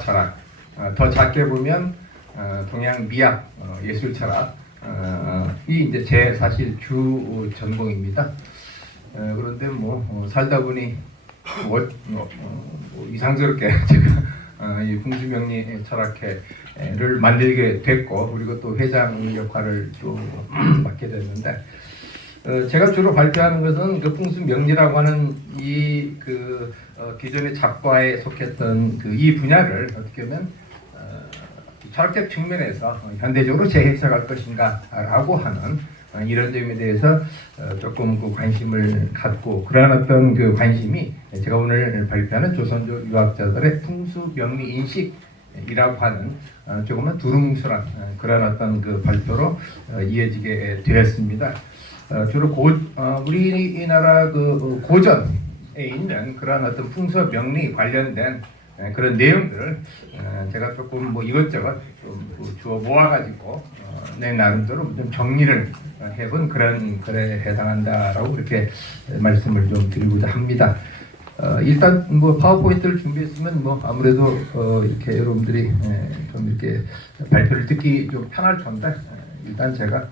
철학, 더 작게 보면 동양 미학 예술 철학이 이제 제 사실 주 전공입니다. 그런데 살다 보니 이상스럽게 제가 이 풍수명리 철학회를 만들게 됐고, 그리고 또 회장 역할을 또 맡게 됐는데, 제가 주로 발표하는 것은 그 풍수명리라고 하는 이 기존의 잡과에 속했던 이 분야를 어떻게 보면 철학적 측면에서 현대적으로 재해석할 것인가라고 하는 이런 점에 대해서 조금 관심을 갖고, 그러한 어떤 관심이 제가 오늘 발표하는 조선조 유학자들의 풍수명리 인식이라고 하는 조금은 두루뭉술한 그런 어떤 발표로 이어지게 되었습니다. 주로 우리나라 고전에 있는 그런 어떤 풍수 명리 관련된 그런 내용들을 제가 조금 이것저것 좀 주워 모아가지고 내 나름대로 좀 정리를 해본 그런 글에 해당한다라고 그렇게 말씀을 좀 드리고자 합니다. 일단 파워포인트를 준비했으면 아무래도 이렇게 여러분들이 좀 이렇게 발표를 듣기 좀 편할 텐데, 일단 제가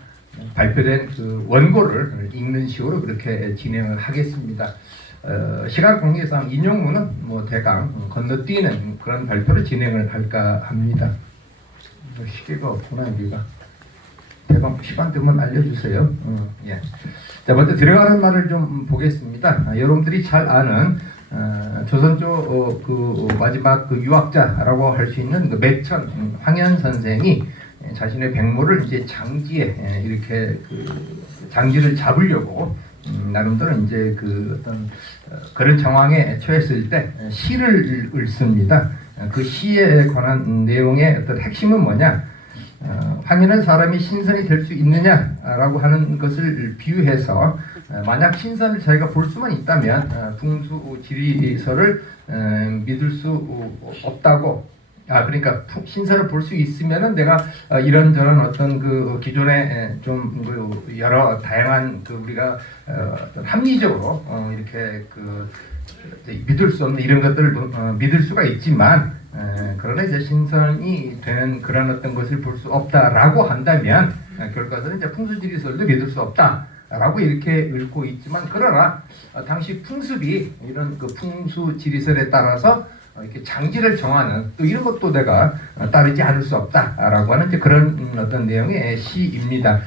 발표된 원고를 읽는 식으로 그렇게 진행을 하겠습니다. 시간 관계상 인용문은 대강 건너뛰는 그런 발표를 진행을 할까 합니다. 시계가 없구나, 여기가. 대강 시간 되면 알려주세요. 예. 자, 먼저 들어가는 말을 좀 보겠습니다. 여러분들이 잘 아는 조선조 마지막 유학자라고 할 수 있는 매천 황현 선생이 자신의 백모를 이제 장지에 이렇게 장지를 잡으려고 나름대로 이제 어떤 그런 정황에 처했을 때 시를 읽습니다. 그 시에 관한 내용의 어떤 핵심은 뭐냐? 황현은 사람이 신선이 될 수 있느냐라고 하는 것을 비유해서, 만약 신선을 자기가 볼 수만 있다면 풍수지리설을 믿을 수 없다고. 그러니까 신선을 볼 수 있으면은 내가 이런저런 어떤 기존에 좀 여러 다양한 우리가 어떤 합리적으로 이렇게 믿을 수 없는 이런 것들을 믿을 수가 있지만, 그러나 이제 신선이 되는 그런 어떤 것을 볼 수 없다라고 한다면 결과적으로 이제 풍수지리설도 믿을 수 없다라고 이렇게 읽고 있지만, 그러나 당시 풍습이 이런 풍수지리설에 따라서 이렇게 장지를 정하는 또 이런 것도 내가 따르지 않을 수 없다라고 하는 이제 그런 어떤 내용의 시입니다.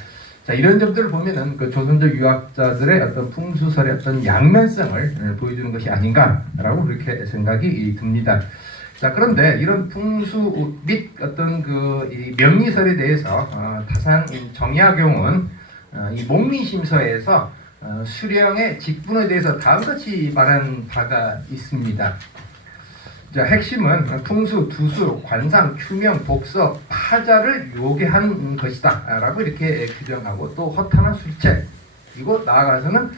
자, 이런 점들을 보면은 조선조 유학자들의 어떤 풍수설의 어떤 양면성을 보여주는 것이 아닌가라고 그렇게 생각이 듭니다. 자, 그런데 이런 풍수 및 어떤 이 명리설에 대해서 타산 정약용은 이 목리심서에서 수령의 직분에 대해서 다음같이 말한 바가 있습니다. 자, 핵심은 풍수, 두수, 관상, 추명, 복서, 파자를 요괴한 것이다 라고 이렇게 규정하고, 또 허탄한 술책, 그리고 나아가서는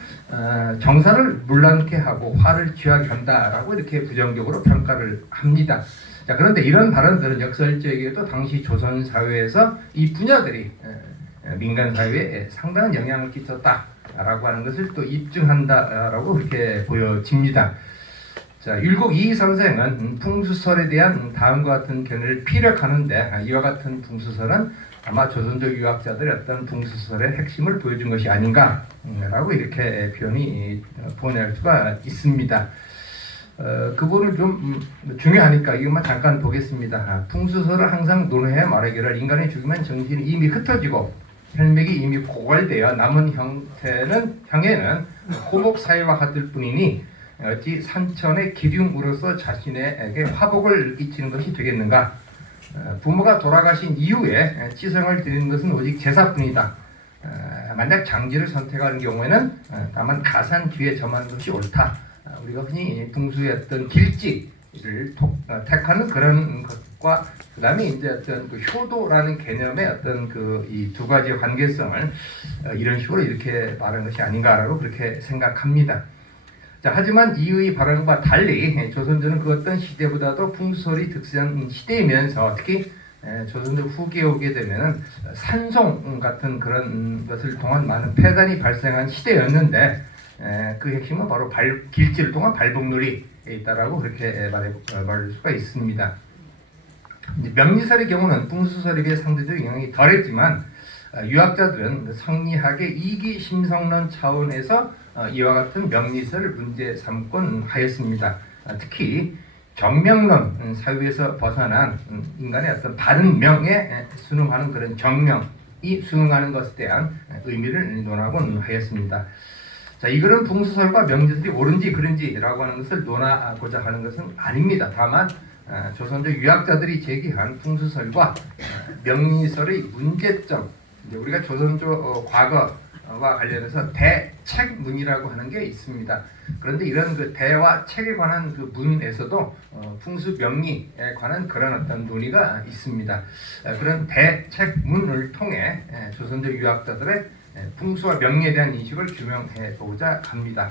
정사를 문란케 하고 화를 취하게 한다라고 이렇게 부정적으로 평가를 합니다. 자, 그런데 이런 발언들은 역설적이게도 당시 조선 사회에서 이 분야들이 민간 사회에 상당한 영향을 끼쳤다라고 하는 것을 또 입증한다라고 이렇게 보여집니다. 자, 율곡 이희 선생은 풍수설에 대한 다음과 같은 견해를 피력하는데, 이와 같은 풍수설은 아마 조선조 유학자들의 어떤 풍수설의 핵심을 보여준 것이 아닌가라고 이렇게 표현이 보낼 수가 있습니다. 그분을 좀 중요하니까 이것만 잠깐 보겠습니다. 풍수설을 항상 논해야 말하기를, 인간의 죽으면 정신이 이미 흩어지고 혈맥이 이미 고갈되어 남은 형에는 호목 사회와 같을 뿐이니 어찌 산천의 기륭으로서 자신에게 화복을 끼치는 것이 되겠는가? 부모가 돌아가신 이후에 치성을 드리는 것은 오직 제사뿐이다. 만약 장지를 선택하는 경우에는 다만 가산 뒤에 점하는 것이 옳다. 우리가 흔히 풍수의 어떤 길지를 택하는 그런 것과, 그 다음에 이제 어떤 효도라는 개념의 어떤 이 두 가지의 관계성을 이런 식으로 이렇게 말하는 것이 아닌가라고 그렇게 생각합니다. 자, 하지만 이의 발언과 달리 조선조는 그 어떤 시대보다도 풍수설이 득세한 시대이면서, 특히 조선조 후기에 오게 되면은 산송 같은 그런 것을 통한 많은 폐단이 발생한 시대였는데, 그 핵심은 바로 길지를 통한 발복놀이에 있다라고 그렇게 말할 수가 있습니다. 명리설의 경우는 풍수설에 비해 상대적 영향이 덜했지만 유학자들은 성리학의 이기심성론 차원에서 이와 같은 명리설을 문제 삼곤 하였습니다. 특히 정명론 사유에서 벗어난 인간의 어떤 바른 명에 순응하는 그런 정명이 순응하는 것에 대한 의미를 논하곤 하였습니다. 자, 이 글은 풍수설과 명리설이 옳은지 그른지라고 하는 것을 논하고자 하는 것은 아닙니다. 다만 조선조 유학자들이 제기한 풍수설과 명리설의 문제점, 우리가 조선조 과거와 관련해서 대책문이라고 하는 게 있습니다. 그런데 이런 그 대와 책에 관한 그 문에서도 풍수 명리에 관한 그런 어떤 논의가 있습니다. 그런 대책문을 통해 조선조 유학자들의 풍수와 명리에 대한 인식을 규명해 보고자 합니다.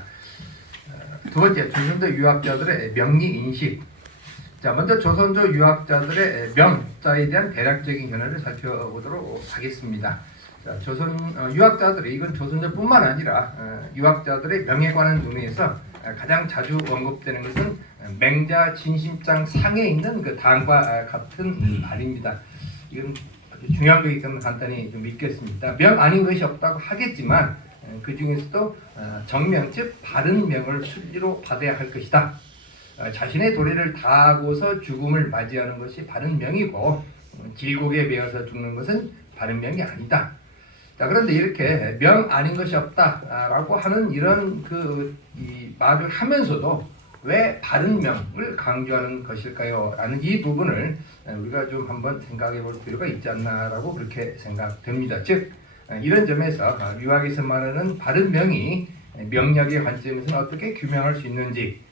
두 번째, 조선조 유학자들의 명리 인식. 자, 먼저 조선조 유학자들의 명자에 대한 대략적인 견해를 살펴보도록 하겠습니다. 자, 조선 유학자들이, 이건 조선조뿐만 아니라 유학자들의 명에 관한 논의에서 가장 자주 언급되는 것은 맹자 진심장 상에 있는 그 당과 같은 말입니다. 이건 아주 중요한 거기 때문에 간단히 좀 읽겠습니다. 명 아닌 것이 없다고 하겠지만 그 중에서도 정명, 즉 바른 명을 순리로 받아야 할 것이다. 자신의 도리를 다하고서 죽음을 맞이하는 것이 바른 명이고 질곡에 매여서 죽는 것은 바른 명이 아니다. 자, 그런데 이렇게 명 아닌 것이 없다라고 하는 이런 이 말을 하면서도 왜 바른 명을 강조하는 것일까요? 라는 이 부분을 우리가 좀 한번 생각해 볼 필요가 있지 않나라고 그렇게 생각됩니다. 즉 이런 점에서 유학에서 말하는 바른 명이 명리학의 관점에서는 어떻게 규명할 수 있는지,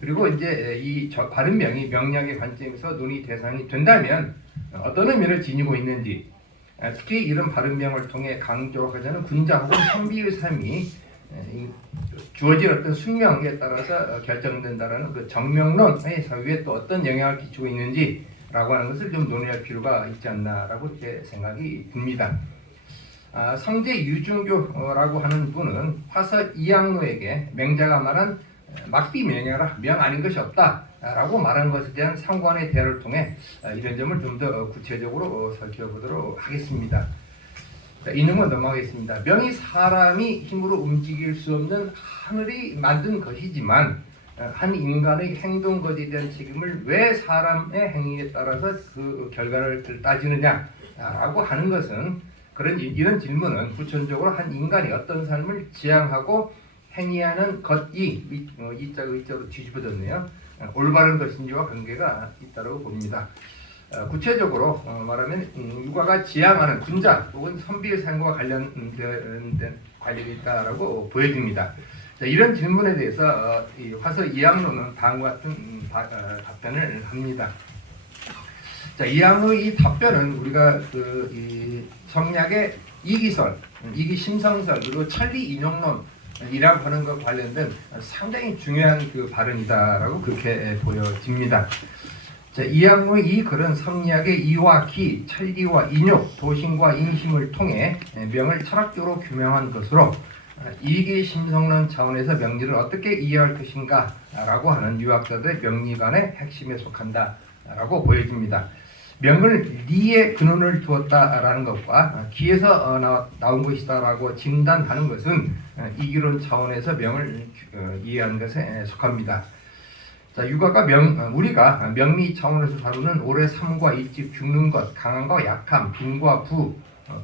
그리고 이제 이 바른 명이 명리학의 관점에서 논의 대상이 된다면 어떤 의미를 지니고 있는지, 특히 이런 바른 명을 통해 강조하자는 군자 혹은 선비의 삶이 주어진 어떤 숙명에 따라서 결정된다라는 그 정명론의 사유에 또 어떤 영향을 끼치고 있는지라고 하는 것을 좀 논의할 필요가 있지 않나라고 이렇게 생각이 듭니다. 성제 유중교라고 하는 분은 화서 이양로에게 맹자가 말한 막비명야라, 명 아닌 것이 없다라고 말한 것에 대한 상관의 대화를 통해 이런 점을 좀 더 구체적으로 살펴보도록 하겠습니다. 자, 이능은 넘어가겠습니다. 명이 사람이 힘으로 움직일 수 없는 하늘이 만든 것이지만 한 인간의 행동 것에 대한 책임을 왜 사람의 행위에 따라서 그 결과를 따지느냐라고 하는 것은, 이런 질문은 후천적으로 한 인간이 어떤 삶을 지향하고 행위하는 것이 이자가 의자로 뒤집어졌네요. 올바른 것인지와 관계가 있다고 봅니다. 구체적으로 말하면 육아가 지향하는 군자 혹은 선비의 삶과 관련이 있다라고 보여집니다. 자, 이런 질문에 대해서 이 화서 이양로는 다음과 같은 답변을 합니다. 자, 이양로의 이 답변은 우리가 이 성리학의 이기설, 이기심성설, 그리고 천리 인용론 이라고 하는 것 관련된 상당히 중요한 그 발언이다라고 그렇게 보여집니다. 자, 이양로의 이 글은 성리학의 이와 기, 천리와 인욕, 도심과 인심을 통해 명을 철학적으로 규명한 것으로 이기심성론 차원에서 명리를 어떻게 이해할 것인가라고 하는 유학자들의 명리관의 핵심에 속한다라고 보여집니다. 명을 리에 근원을 두었다라는 것과 기에서 나온 것이다라고 진단하는 것은 이기론 차원에서 명을 이해하는 것에 속합니다. 자, 우리가 명리 차원에서 다루는 올해 삶과 일찍 죽는 것, 강함과 약함, 빈과 부,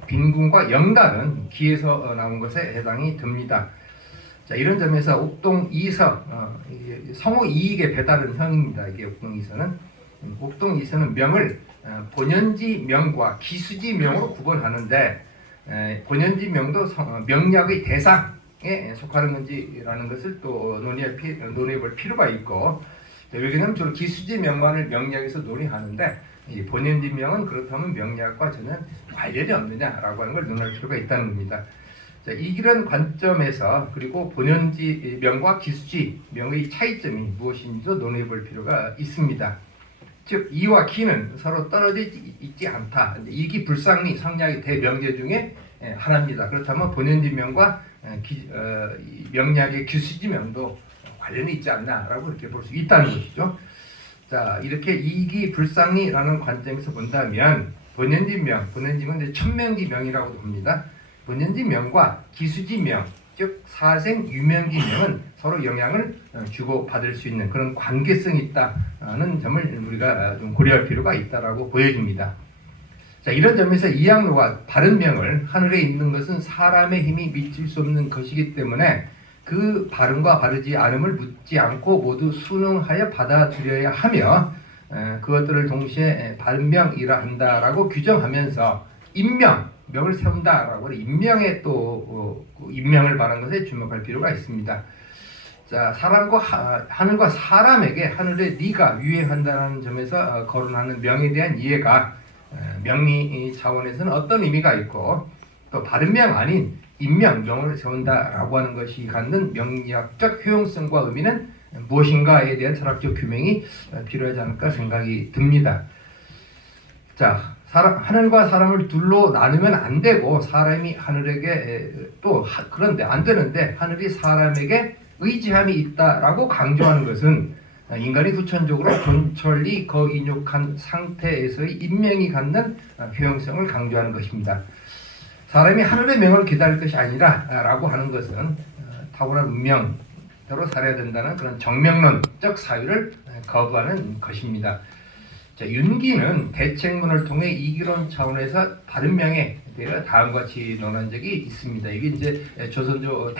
빈궁과 영단은 기에서 나온 것에 해당이 됩니다. 자, 이런 점에서 옥동이서, 성우 이익에 배다른 형입니다. 이게 옥동이서는. 옥동이서는 명을 본연지 명과 기수지 명으로 구분하는데, 본연지 명도 명리학의 대상에 속하는 건지라는 것을 또 논의해 볼 필요가 있고, 왜냐하면 주로 기수지 명만을 명리학에서 논의하는데 이 본연지 명은 그렇다면 명리학과 전혀 관련이 없느냐라고 하는 걸 논할 필요가 있다는 겁니다. 자, 이런 관점에서 그리고 본연지 명과 기수지 명의 차이점이 무엇인지도 논의해 볼 필요가 있습니다. 즉 이와 기는 서로 떨어져 있지 않다. 이기 불상리 성리학의 대명제 중에 하나입니다. 그렇다면 본연지명과 명리학의 기수지명도 관련이 있지 않나라고 이렇게 볼 수 있다는 것이죠. 자, 이렇게 이기불상리라는 관점에서 본다면 번연지명은 이제 천명지명이라고도 합니다. 번연지명과 기수지명, 즉 사생유명지명은 서로 영향을 주고받을 수 있는 그런 관계성이 있다는 점을 우리가 좀 고려할 필요가 있다라고 보여집니다. 자, 이런 점에서 이양로가 바른 명을 하늘에 있는 것은 사람의 힘이 미칠 수 없는 것이기 때문에 그 바른과 바르지 않음을 묻지 않고 모두 순응하여 받아들여야 하며 그것들을 동시에 바른 명이라 한다라고 규정하면서 명을 세운다라고 임명에 또 임명을 바라는 것에 주목할 필요가 있습니다. 자, 하늘과 사람에게 하늘의 리가 유행한다는 점에서 거론하는 명에 대한 이해가 명리 차원에서는 어떤 의미가 있고 또 바른 명 아닌 명을 세운다라고 하는 것이 갖는 명리학적 효용성과 의미는 무엇인가에 대한 철학적 규명이 필요하지 않을까 생각이 듭니다. 자, 하늘과 사람을 둘로 나누면 안 되고 사람이 하늘에게 그런데 안 되는데 하늘이 사람에게 의지함이 있다라고 강조하는 것은 인간이 후천적으로 존철리 거인육한 상태에서의 인명이 갖는 효용성을 강조하는 것입니다. 사람이 하늘의 명을 기다릴 것이 아니라 라고 하는 것은 타고난 운명대로 살아야 된다는 그런 정명론적 사유를 거부하는 것입니다. 자, 윤기는 대책문을 통해 이기론 차원에서 바른 명에 대해 다음과 같이 논한 적이 있습니다. 이게 이제 조선조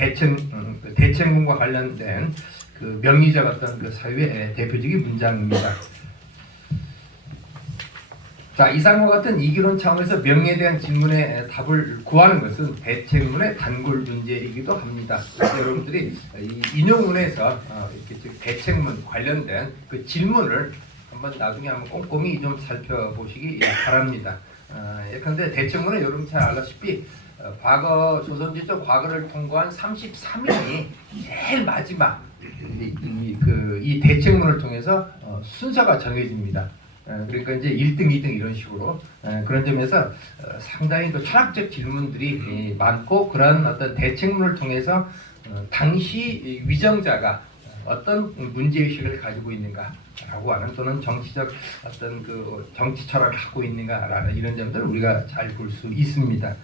대책문과 관련된 그 명리적 어떤 그 사유의 대표적인 문장입니다. 자, 이상과 같은 이기론 차원에서 명에 대한 질문에 답을 구하는 것은 대책문의 단골 문제이기도 합니다. 여러분들이 이 인용문에서 이렇게 대책문 관련된 그 질문을 한번 나중에 한번 꼼꼼히 좀 살펴보시기 바랍니다. 예컨대 대책문은 여러분 잘 알다시피 조선제적 과거를 통과한 33인이 제일 마지막 이 대책문을 통해서 순서가 정해집니다. 그러니까 이제 1등, 2등 이런 식으로 그런 점에서 상당히 또 철학적 질문들이 많고 그런 어떤 대책문을 통해서 당시 위정자가 어떤 문제의식을 가지고 있는가라고 하는 또는 정치적 어떤 그 정치 철학을 갖고 있는가라는 이런 점들을 우리가 잘 볼 수 있습니다.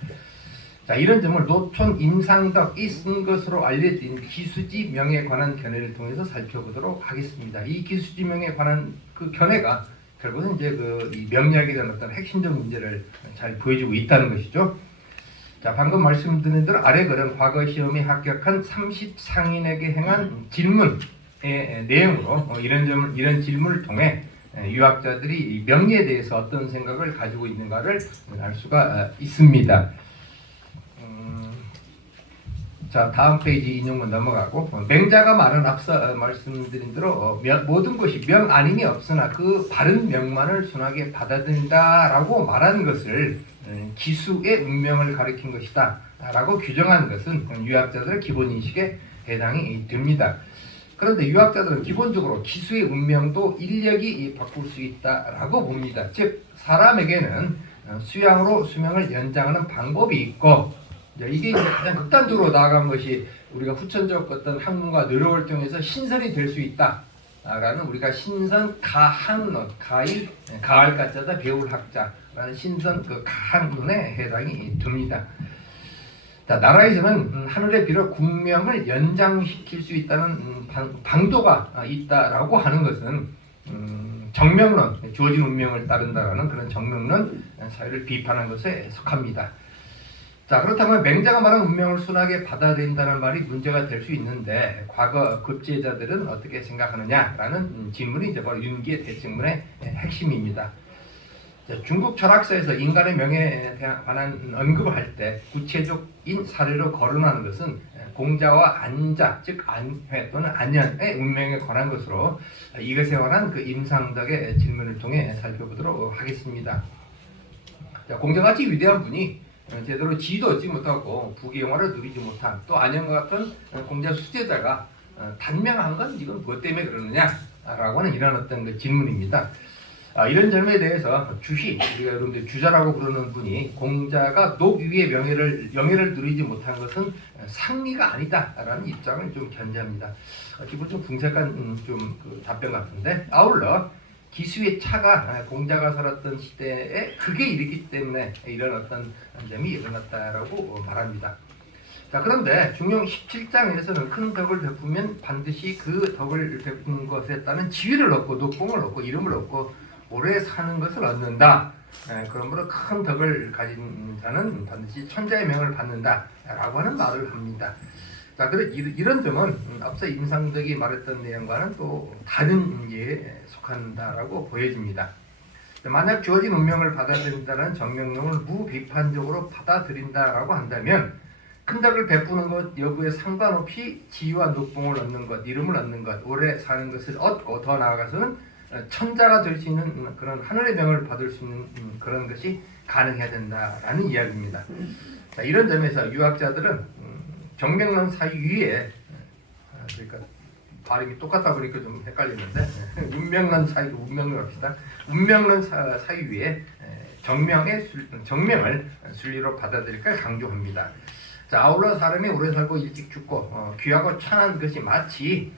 자, 이런 점을 노촌 임상덕이 쓴 것으로 알려진 기수지명에 관한 견해를 통해서 살펴보도록 하겠습니다. 이 기수지명에 관한 그 견해가 결국은 이제 이 명리학에 대한 어떤 핵심적 문제를 잘 보여주고 있다는 것이죠. 자, 방금 말씀드린 대로 아래 글은 과거 시험에 합격한 30상인에게 행한 질문의 내용으로 이런 질문을 통해 유학자들이 명리에 대해서 어떤 생각을 가지고 있는가를 알 수가 있습니다. 자, 다음 페이지 인용문 넘어가고 맹자가 말은 앞서 말씀드린 대로 모든 것이 명 아님이 없으나 그 바른 명만을 순하게 받아들인다라고 말하는 것을 기수의 운명을 가리킨 것이다 라고 규정한 것은 유학자들의 기본인식에 해당이 됩니다. 그런데 유학자들은 기본적으로 기수의 운명도 인력이 바꿀 수 있다라고 봅니다. 즉 사람에게는 수양으로 수명을 연장하는 방법이 있고 이게 이제 가장 극단적으로 나아간 것이 우리가 후천적 어떤 학문과 노력을 통해서 신선이 될 수 있다라는 우리가 신선 가학론 가을 가짜다 배울 학자라는 신선 그 가학론에 해당이 됩니다. 자, 나라에서는 하늘에 비록 국명을 연장시킬 수 있다는 방도가 있다라고 하는 것은 정명론 주어진 운명을 따른다라는 그런 정명론 사회를 비판한 것에 속합니다. 자, 그렇다면 맹자가 말한 운명을 순하게 받아들인다는 말이 문제가 될 수 있는데 과거 급제자들은 어떻게 생각하느냐라는 질문이 이제 바로 윤기의 대책문의 핵심입니다. 자, 중국 철학사에서 인간의 명예에 관한 언급을 할 때 구체적인 사례로 거론하는 것은 공자와 안자, 즉 안회 또는 안연의 운명에 관한 것으로 이것에 관한 그 임상덕의 질문을 통해 살펴보도록 하겠습니다. 자, 공자같이 위대한 분이 제대로 지도 얻지 못하고 부귀영화를 누리지 못한 또 안영과 같은 공자 수제자가 단명한 건 이건 무엇 때문에 그러느냐라고 하는 이런 어떤 그 질문입니다. 이런 점에 대해서 우리가 여러분들 주자라고 부르는 분이 공자가 녹위의 명예를 누리지 못한 것은 상리가 아니다라는 입장을 좀 견지합니다. 기본 좀 궁색한 좀 그 답변 같은데 아울러 기수의 차가 공자가 살았던 시대에 그게 일이기 때문에 이런 어떤 점이 일어났다라고 말합니다. 자, 그런데 중용 17장에서는 큰 덕을 베푸면 반드시 그 덕을 베푸는 것에 따른 지위를 얻고 녹봉을 얻고 이름을 얻고 오래 사는 것을 얻는다. 그러므로 큰 덕을 가진 자는 반드시 천자의 명을 받는다라고 하는 말을 합니다. 자, 그래 이런 점은 앞서 임상덕이 말했던 내용과는 또 다른 예에 속한다라고 보여집니다. 만약 주어진 운명을 받아들인다는 정명론을 무비판적으로 받아들인다라고 한다면 큰 덕을 베푸는 것 여부에 상관없이 지위와 녹봉을 얻는 것, 이름을 얻는 것, 오래 사는 것을 얻고 더 나아가서는 천자가 될 수 있는 그런 하늘의 명을 받을 수 있는 그런 것이 가능해야 된다라는 이야기입니다. 자, 이런 점에서 유학자들은 정명론 사유 위에 그러니까 발음이 똑같다 보니까 좀 헷갈리는데 운명론 사유, 운명론 합시다. 운명론 사유 위에 정명을 순리로 받아들일 걸 강조합니다. 자, 아울러 사람이 오래 살고 일찍 죽고 귀하고 천한 것이 마치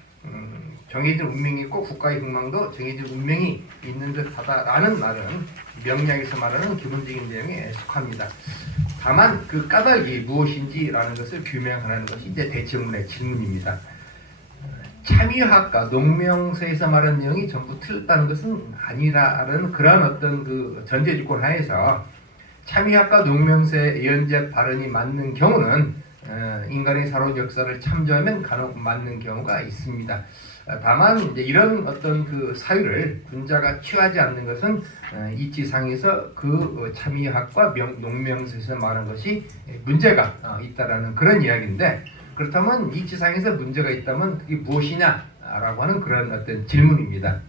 정해진 운명이 있고 국가의 흥망도 정해진 운명이 있는 듯하다라는 말은 명리학에서 말하는 기본적인 내용에 속합니다. 다만 그 까닭이 무엇인지라는 것을 규명하는 것이 이제 대체문의 질문입니다. 참의학과 농명서에서 말한 내용이 전부 틀렸다는 것은 아니라는 그런 어떤 그 전제 조건 하에서 참의학과 농명서의 예언적 발언이 맞는 경우는 인간의 살아온 역사를 참조하면 간혹 맞는 경우가 있습니다. 다만 이제 이런 어떤 그 사유를 군자가 취하지 않는 것은 이치상에서 그 참의학과 농명서에서 말한 것이 문제가 있다라는 그런 이야기인데, 그렇다면 이치상에서 문제가 있다면 그게 무엇이냐라고 하는 그런 어떤 질문입니다.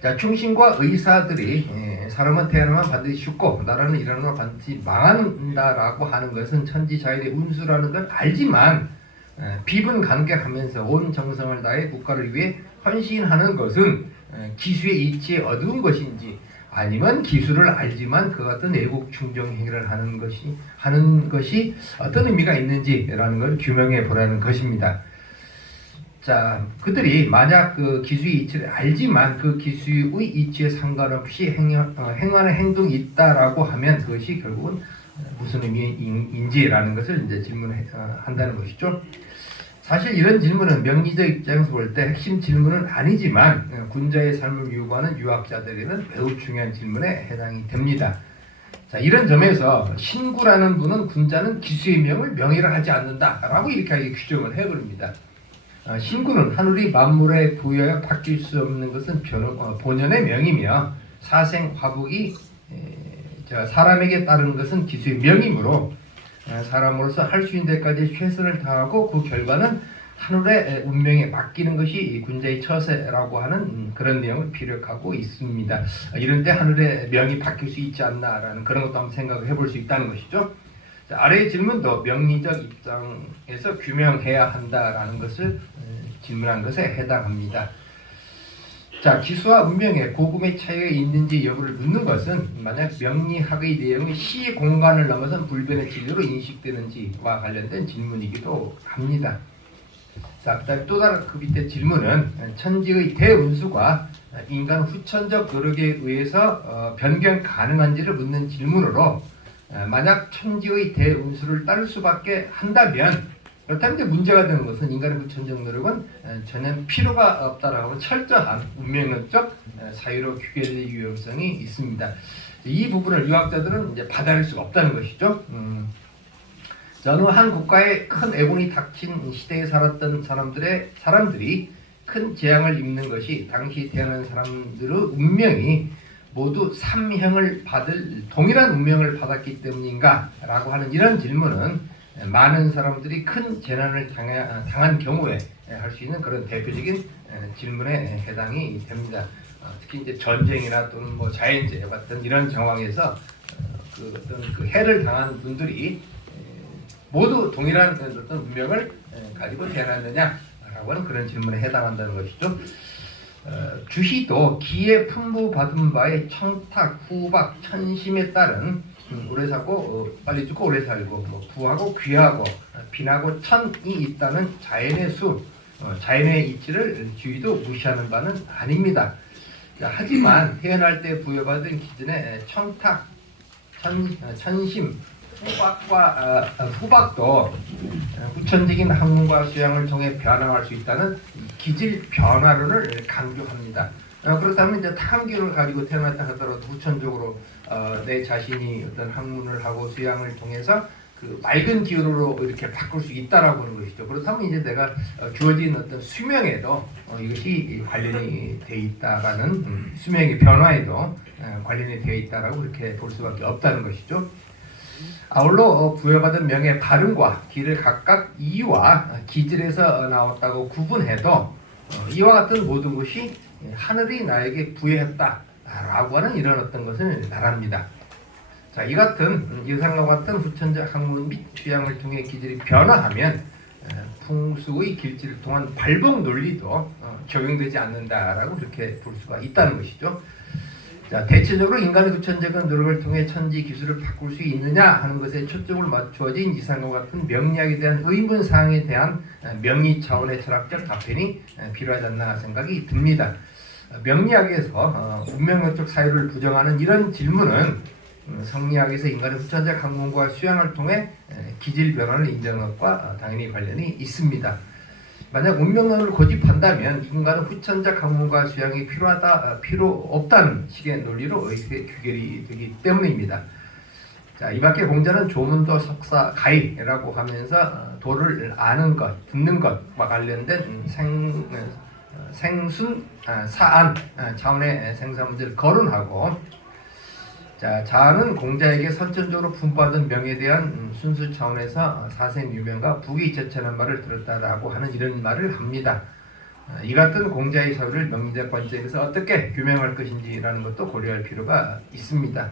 자, 충신과 의사들이 사람은 태어나면 반드시 죽고 나라는 일어나면 반드시 망한다라고 하는 것은 천지자연의 운수라는 걸 알지만 비분 간격하면서 온 정성을 다해 국가를 위해 헌신하는 것은 기수의 이치에 어두운 것인지 아니면 기수를 알지만 그 같은 애국 충정 행위를 하는 것이 어떤 의미가 있는지라는 걸 규명해 보라는 것입니다. 자, 그들이 만약 그 기수의 이치를 알지만 그 기수의 이치에 상관없이 행하는 행동이 있다라고 하면 그것이 결국은 무슨 의미인지라는 것을 이제 질문한다는 것이죠. 사실 이런 질문은 명리적 입장에서 볼 때 핵심 질문은 아니지만 군자의 삶을 요구하는 유학자들에게는 매우 중요한 질문에 해당이 됩니다. 자, 이런 점에서 신구라는 분은 군자는 기수의 명을 명예를 하지 않는다라고 이렇게 규정을 해버립니다. 신구는 하늘이 만물에 부여하여 바뀔 수 없는 것은 본연의 명이며 사생 화복이 사람에게 따르는 것은 기수의 명이므로 사람으로서 할 수 있는 데까지 최선을 다하고 그 결과는 하늘의 운명에 맡기는 것이 군자의 처세라고 하는 그런 내용을 피력하고 있습니다. 이런 때 하늘의 명이 바뀔 수 있지 않나라는 그런 것도 한번 생각을 해볼 수 있다는 것이죠. 자, 아래의 질문도 명리적 입장에서 규명해야 한다라는 것을 질문한 것에 해당합니다. 자, 기수와 운명의 고금의 차이가 있는지 여부를 묻는 것은 만약 명리학의 내용이 시 공간을 넘어선 불변의 진리로 인식되는지와 관련된 질문이기도 합니다. 자, 그다음에 또 다른 그 밑에 질문은 천지의 대운수가 인간 후천적 노력에 의해서 변경 가능한지를 묻는 질문으로 만약 천지의 대운수를 따를 수밖에 한다면 그렇다면 이제 문제가 되는 것은 인간의 후천적 노력은 전혀 필요가 없다라고 하는 철저한 운명론적 사유로 규결될 위험성이 있습니다. 이 부분을 유학자들은 이제 받아들일 수가 없다는 것이죠. 어느 한 국가에 큰 애군이 닥친 시대에 살았던 사람들이 큰 재앙을 입는 것이 당시 태어난 사람들의 운명이 모두 삼형을 받을 동일한 운명을 받았기 때문인가? 라고 하는 이런 질문은 많은 사람들이 큰 재난을 당한 경우에 할 수 있는 그런 대표적인 질문에 해당이 됩니다. 특히 이제 전쟁이나 또는 뭐 자연재해 같은 이런 상황에서 그 어떤 그 해를 당한 분들이 모두 동일한 어떤 운명을 가지고 태어났느냐라고 하는 그런 질문에 해당한다는 것이죠. 주희도 기에 풍부받은 바의 청탁, 후박, 천심에 따른 오래 사고 빨리 죽고 오래 살고 뭐 부하고 귀하고 빈하고 천이 있다는 자연의 수, 자연의 이치를 주희도 무시하는 바는 아닙니다. 자, 하지만 태어날 때 부여받은 기준의 청탁, 천심, 후박도 후천적인 학문과 수양을 통해 변화할 수 있다는 기질 변화론을 강조합니다. 그렇다면 이제 탐기를 가지고 태어났다 하더라도 후천적으로 내 자신이 어떤 학문을 하고 수양을 통해서 그 맑은 기운으로 이렇게 바꿀 수 있다라고 하는 것이죠. 그렇다면 이제 내가 주어진 어떤 수명에도 이것이 관련이 돼 있다라는 수명의 변화에도 관련이 되어 있다라고 그렇게 볼 수밖에 없다는 것이죠. 아울러 부여받은 명의 발음과 길을 각각 이와 기질에서 나왔다고 구분해도 이와 같은 모든 것이 하늘이 나에게 부여했다라고 하는 이런 어떤 것을 말합니다. 자, 이 같은 이상과 같은 후천적 학문 및 수양을 통해 기질이 변화하면 풍수의 길지를 통한 발복 논리도 적용되지 않는다라고 그렇게 볼 수가 있다는 것이죠. 자, 대체적으로 인간의 후천적인 노력을 통해 천지 기술을 바꿀 수 있느냐 하는 것에 초점을 맞추어진 이상과 같은 명리학에 대한 의문 사항에 대한 명리 차원의 철학적 답변이 필요하지 않나 생각이 듭니다. 명리학에서 운명론적 사유를 부정하는 이런 질문은 성리학에서 인간의 후천적 학문과 수양을 통해 기질 변화를 인정한 것과 당연히 관련이 있습니다. 만약 운명론을 고집한다면 인간은 후천적 학문과 수양이 필요 없다는 식의 논리로 귀결이 되기 때문입니다. 자, 이밖에 공자는 조문도 석사 가이라고 하면서 도를 아는 것, 듣는 것과 관련된 생순 사안 차원의 생사 문제를 거론하고, 자, 자아는 공자에게 선천적으로 분포하던 명에 대한 순수 차원에서 사생 유명과 부귀재천한 말을 들었다라고 하는 이런 말을 합니다. 이 같은 공자의 사유를 명리적 관점에서 어떻게 규명할 것인지라는 것도 고려할 필요가 있습니다.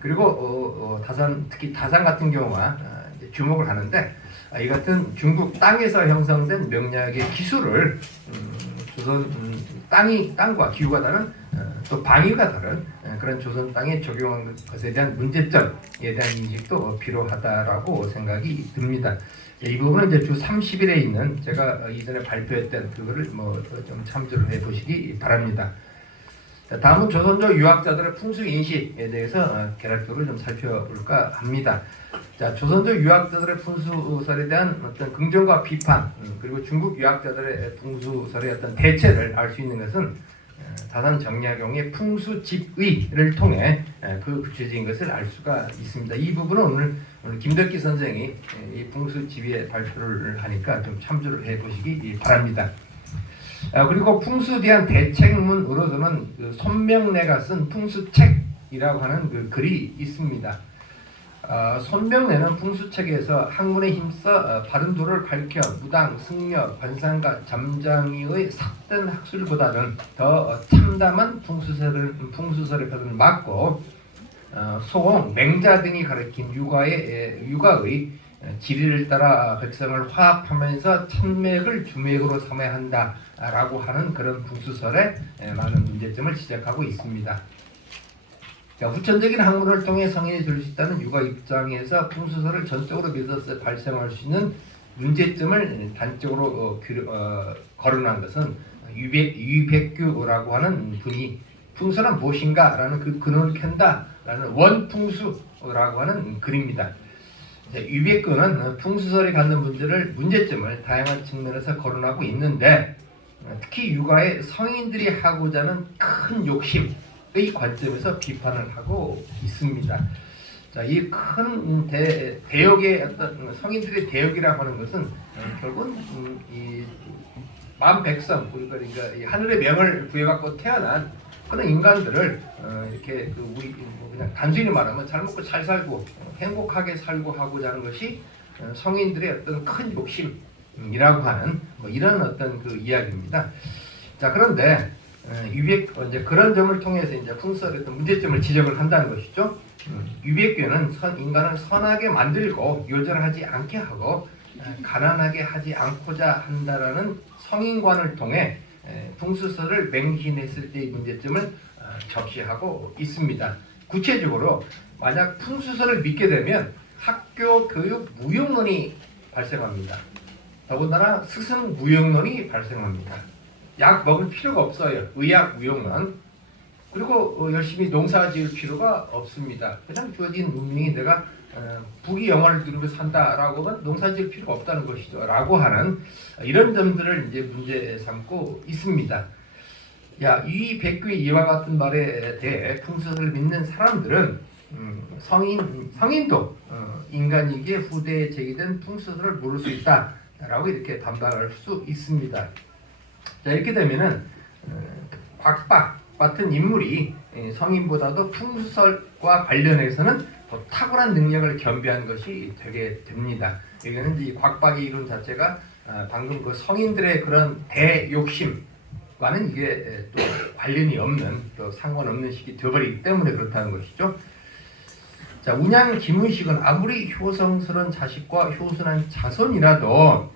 그리고 특히 다산 같은 경우가 주목을 하는데, 이 같은 중국 땅에서 형성된 명리학의 기술을 조선 땅과 기후가 다른 또 방위가 다른 그런 조선 땅에 적용한 것에 대한 문제점에 대한 인식도 필요하다라고 생각이 듭니다. 이 부분은 이제 주 30일에 있는 제가 이전에 발표했던 그거를 좀 참조를 해보시기 바랍니다. 자, 다음은 조선조 유학자들의 풍수 인식에 대해서 개략적으로 좀 살펴볼까 합니다. 자, 조선조 유학자들의 풍수설에 대한 어떤 긍정과 비판, 그리고 중국 유학자들의 풍수설의 어떤 대체를 알 수 있는 것은 다산 정약용의 풍수집의를 통해 그 구체적인 것을 알 수가 있습니다. 이 부분은 오늘 김덕기 선생이 이 풍수집의의 발표를 하니까 좀 참조를 해보시기 바랍니다. 그리고 풍수에 대한 대책문으로서는 그 손명래가 쓴 풍수책이라고 하는 그 글이 있습니다. 손명래는 풍수책에서 학문에 힘써 바른 도를 밝혀 무당, 승려, 관상가, 잠장이의 삭된 학술보다는 더 참담한 풍수설의 표현을 막고 소홍, 맹자 등이 가르친 육아의 지리를 따라 백성을 화합하면서 천맥을 주맥으로 삼아야 한다라고 하는 그런 풍수설에 많은 문제점을 지적하고 있습니다. 후천적인 학문을 통해 성인이 될 수 있다는 육아 입장에서 풍수설을 전적으로 믿어서 발생할 수 있는 문제점을 단적으로 거론한 것은 유백규라고 하는 분이 풍수는 무엇인가라는 그 근원을 캔다라는 원풍수라고 하는 글입니다. 유백규는 풍수설이 갖는 문제점을 다양한 측면에서 거론하고 있는데, 특히 육아에 성인들이 하고자 하는 큰 욕심의 관점에서 비판을 하고 있습니다. 자, 이 큰 대역의 어떤 성인들의 대역이라고 하는 것은 결국은 이 만백성, 그러니까 이 하늘의 명을 부여받고 태어난 그런 인간들을 이렇게 우리 그냥 단순히 말하면 잘 먹고 잘 살고 행복하게 살고 하고자 하는 것이 성인들의 어떤 큰 욕심이라고 하는 이런 어떤 그 이야기입니다. 자, 그런데 이제 그런 점을 통해서 이제 풍수설의 어떤 문제점을 지적을 한다는 것이죠. 유백교는 인간을 선하게 만들고 요절하지 않게 하고 가난하게 하지 않고자 한다라는 성인관을 통해 풍수설을 맹신했을 때의 문제점을 적시하고 있습니다. 구체적으로 만약 풍수설을 믿게 되면 학교 교육 무용론이 발생합니다. 더군다나 스승 무용론이 발생합니다. 약 먹을 필요가 없어요. 의학 무용론. 그리고 열심히 농사 지을 필요가 없습니다. 그냥 주어진 운명이 내가 부귀 영화를 누리며 산다라고 하면 농사 지을 필요가 없다는 것이죠. 라고 하는 이런 점들을 이제 문제 삼고 있습니다. 야, 이 백귀 이와 같은 말에 대해 풍수를 믿는 사람들은 성인도 인간이기에 후대에 제기된 풍수설을 모를 수 있다라고 이렇게 반박할 수 있습니다. 자, 이렇게 되면은 곽박 같은 인물이 성인보다도 풍수설과 관련해서는 더 탁월한 능력을 겸비한 것이 되게 됩니다. 이거는 이 곽박의 이론 자체가 방금 그 성인들의 그런 대욕심과는 이게 또 관련이 없는, 또 상관없는 식이 되어버리기 때문에 그렇다는 것이죠. 자, 운양 김의식은 아무리 효성스러운 자식과 효순한 자손이라도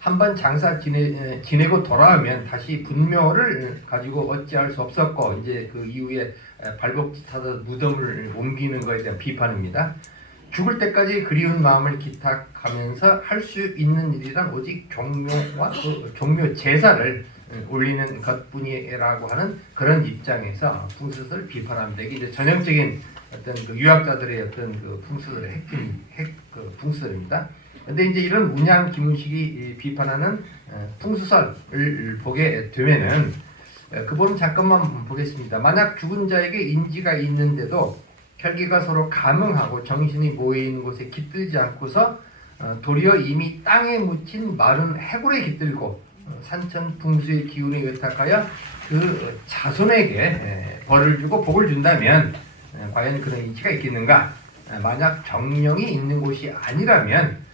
한번 장사 지내고 돌아오면 다시 분묘를 가지고 어찌할 수 없었고, 이제 그 이후에 발복짓하다 무덤을 옮기는 것에 대한 비판입니다. 죽을 때까지 그리운 마음을 기탁하면서 할 수 있는 일이란 오직 종묘와 그 종묘 제사를 올리는 것뿐이라고 하는 그런 입장에서 풍수설을 비판합니다. 이게 이제 전형적인 어떤 그 유학자들의 어떤 그 풍수설의 그 풍수설입니다. 근데 이제 이런 운양 김의식이 비판하는 풍수설을 보게 되면은 그 부분 잠깐만 보겠습니다. 만약 죽은 자에게 인지가 있는데도 혈기가 서로 감응하고 정신이 모여 있는 곳에 깃들지 않고서 도리어 이미 땅에 묻힌 마른 해골에 깃들고 산천 풍수의 기운에 의탁하여 그 자손에게 벌을 주고 복을 준다면 과연 그런 이치가 있겠는가? 만약 정령이 있는 곳이 아니라면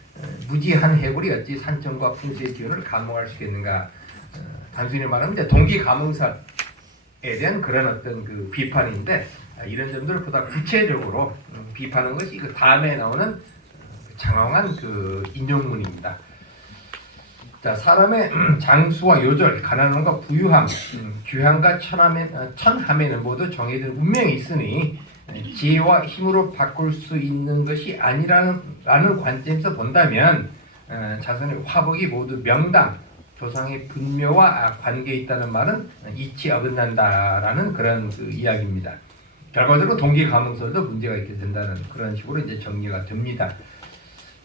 무지한 해골이 어찌 산천과 풍수의 기운을 감응할 수 있겠는가? 단순히 말하면 이제 동기감응설에 대한 그런 어떤 그 비판인데, 이런 점들을 보다 구체적으로 비판하는 것이 그 다음에 나오는 장황한 그 인용문입니다. 자, 사람의 장수와 요절, 가난함과 부유함, 귀함과 천함에는 모두 정해진 운명이 있으니 지혜와 힘으로 바꿀 수 있는 것이 아니라는 관점에서 본다면 자손의 화복이 모두 명당, 조상의 분묘와 관계에 있다는 말은 이치 어긋난다라는 그런 그 이야기입니다. 결과적으로 동기감응설도 문제가 있게 된다는 그런 식으로 이제 정리가 됩니다.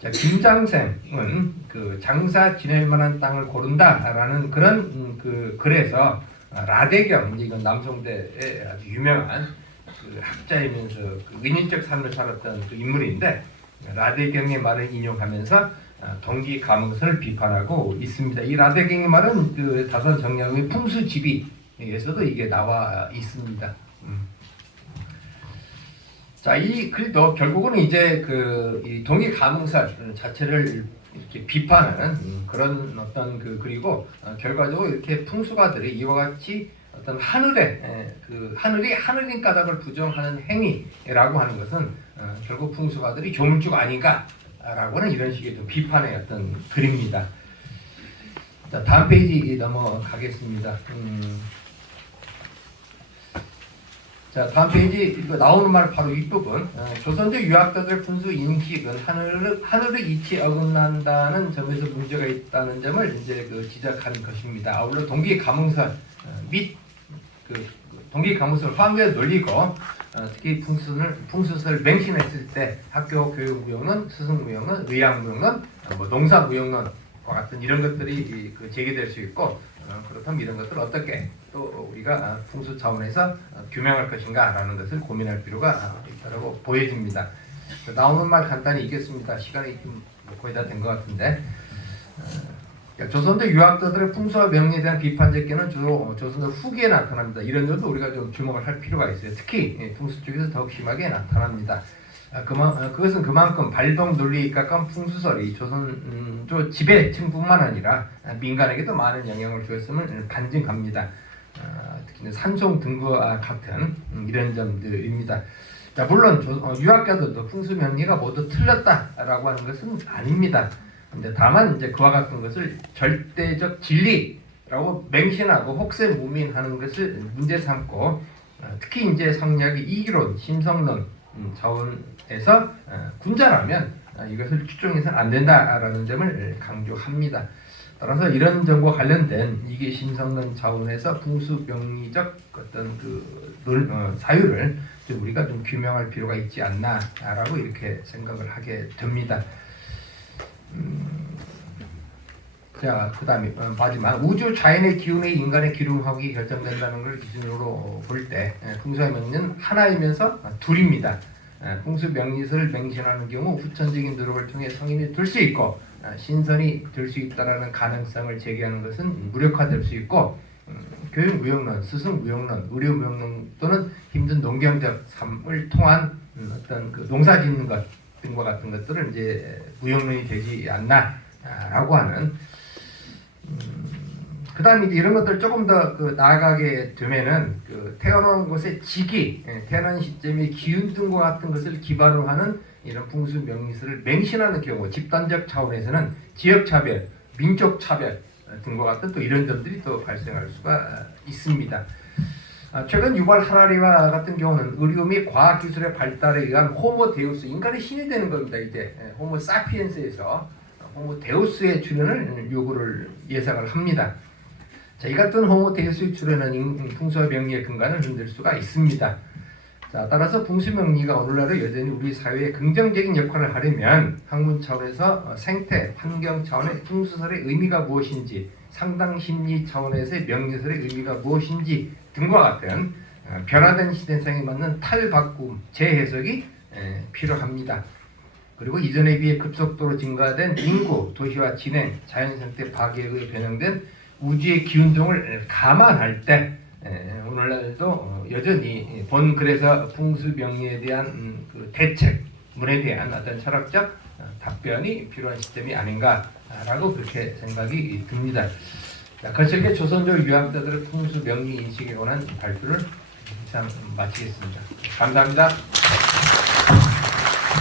자, 김장생은 그 장사 지낼 만한 땅을 고른다라는 그런 그 글에서 라대경, 이제 이건 남송대의 아주 유명한 그 학자이면서 그 은인적 삶을 살았던 그 인물인데, 라대경의 말을 인용하면서 동기감응설을 비판하고 있습니다. 이 라대경의 말은 그 다산 정약의 풍수지비에서도 이게 나와 있습니다. 자, 이 글도 결국은 이제 이 동기감응설 자체를 이렇게 비판하는 그런 어떤 그, 그리고 결과적으로 이렇게 풍수가들이 이와 같이 어떤 하늘이 하늘인 까닭을 부정하는 행위라고 하는 것은 결국 풍수가들이 조물주가 아닌가라고 하는 이런 식의 좀 비판의 어떤 글입니다. 자, 다음 페이지 넘어가겠습니다. 자, 다음 페이지 이거 나오는 말 바로 윗부분. 조선조 유학자들 분수 인식은 하늘의 이치에 어긋난다는 점에서 문제가 있다는 점을 이제 그 지적하는 것입니다. 아울러 동기감응설 및 동기감응설 황교에 놀리고 특히 풍수설을 맹신했을 때 학교 교육무용론, 스승무용론, 의학무용론, 농사무용론과 같은 이런 것들이 그 제기될 수 있고, 그렇다면 이런 것들을 어떻게 또 우리가 풍수 차원에서 규명할 것인가라는 것을 고민할 필요가 있다고 보여집니다. 나오는 말 간단히 읽겠습니다. 시간이 좀 거의 다 된 것 같은데, 조선대 유학자들의 풍수와 명리에 대한 비판적 견해는 주로 조선대 후기에 나타납니다. 이런 점도 우리가 좀 주목을 할 필요가 있어요. 특히 풍수 쪽에서 더욱 심하게 나타납니다. 그것은 그만큼 발동 논리에 가까운 풍수설이 조선조 지배층뿐만 아니라 민간에게도 많은 영향을 주었음을 반증합니다. 특히 산송 등과 같은 이런 점들입니다. 자, 물론 유학자들도 풍수 명리가 모두 틀렸다라고 하는 것은 아닙니다. 근데 다만 이제 그와 같은 것을 절대적 진리라고 맹신하고 혹세무민하는 것을 문제 삼고, 특히 이제 성리학의 이기론, 심성론 차원에서 군자라면 이것을 추종해서는 안 된다라는 점을 강조합니다. 따라서 이런 점과 관련된 이게 신성론 차원에서 풍수명리적 어떤 사유를 좀 우리가 좀 규명할 필요가 있지 않나라고 이렇게 생각을 하게 됩니다. 자, 그다음에 마지막 우주 자연의 기운의 인간의 기름하기 결정된다는 걸 기준으로 볼 때 풍수와 명리는 하나이면서 둘입니다. 풍수명리설을 맹신하는 경우 후천적인 노력을 통해 성인이 될 수 있고 신선이 될 수 있다라는 가능성을 제기하는 것은 무력화될 수 있고 교육 무용론, 스승 무용론, 의료 무용론 또는 힘든 농경적 삶을 통한 어떤 농사짓는 것 등과 같은 것들은 이제 무용론이 되지 않나라고 하는. 그다음에 이런 것들 조금 더 나아가게 되면은 태어나는 것의 시기, 태어난 시점의 기운 등과 같은 것을 기반으로 하는 이런 풍수 명리설을 맹신하는 경우 집단적 차원에서는 지역 차별, 민족 차별 등과 같은 또 이런 점들이 또 발생할 수가 있습니다. 최근 유발 하라리와 같은 경우는 의료 및 과학 기술의 발달에 의한 호모 데우스, 인간의 신이 되는 겁니다. 이제 호모 사피엔스에서 호모 데우스의 출현을 요구를 예상을 합니다. 자, 이 같은 호모 데우스의 출현은 풍수와 명리의 근간을 흔들 수가 있습니다. 자, 따라서 풍수명리가 오늘날의 여전히 우리 사회에 긍정적인 역할을 하려면 학문 차원에서 생태, 환경 차원의 풍수설의 의미가 무엇인지, 상당 심리 차원에서의 명리설의 의미가 무엇인지 등과 같은 변화된 시대상에 맞는 탈바꿈, 재해석이 필요합니다. 그리고 이전에 비해 급속도로 증가된 인구, 도시화 진행, 자연생태 파괴에 의해 변형된 우주의 기운 등을 감안할 때 오늘날도 여전히 본 글에서 풍수명리에 대한 대책문에 대한 어떤 철학적 답변이 필요한 시점이 아닌가라고 그렇게 생각이 듭니다. 자, 거칠게 조선족 유학자들의 풍수명리 인식에 관한 발표를 이상 마치겠습니다. 감사합니다.